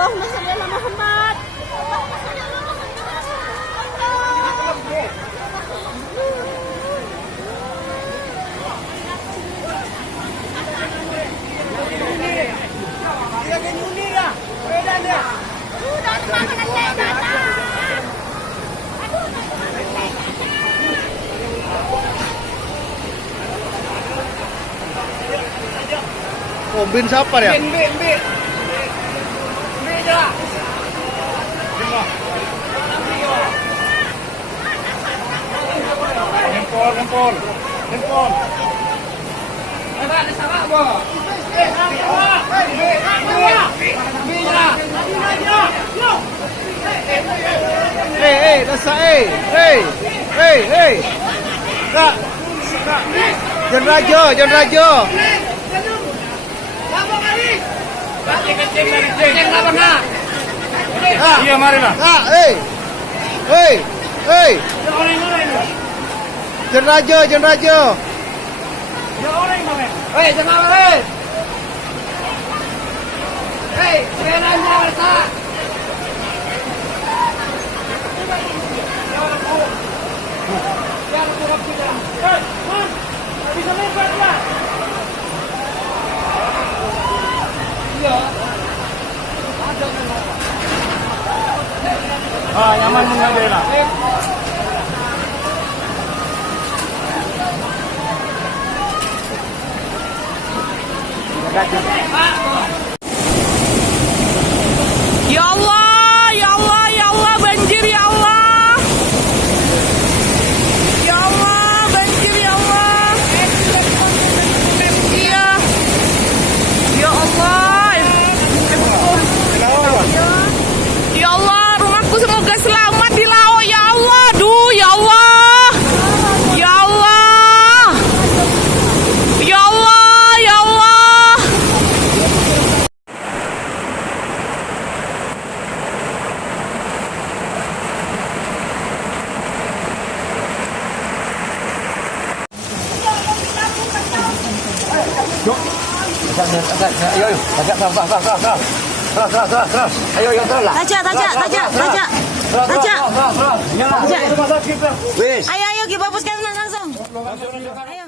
Allahumma sholli ala Muhammad. Oh, bin siapa ya? Bin dah. Nempol. Ada sarak bo. Dasa Kak. Jan Rajo. Kencing apa nak? Iya, mari lah. Kak, Jan Rajo. Jangan mari. Kenanya letak. Bisa lebar lah. Iya. Nyaman mengambil lah. Ya Allah, banjir ya Allah. Ya Allah, banjir ya Allah. Iya. Ya Allah. Ya Allah, rumahku semoga selamat di laut ya Allah. Duh, ya Allah. Ya Allah. Ya Allah, ya Allah. Ayo, ajak terus. Ayo, terus lah. Tajak. Terus. Ayo, kita puskesmas langsung. Ayo.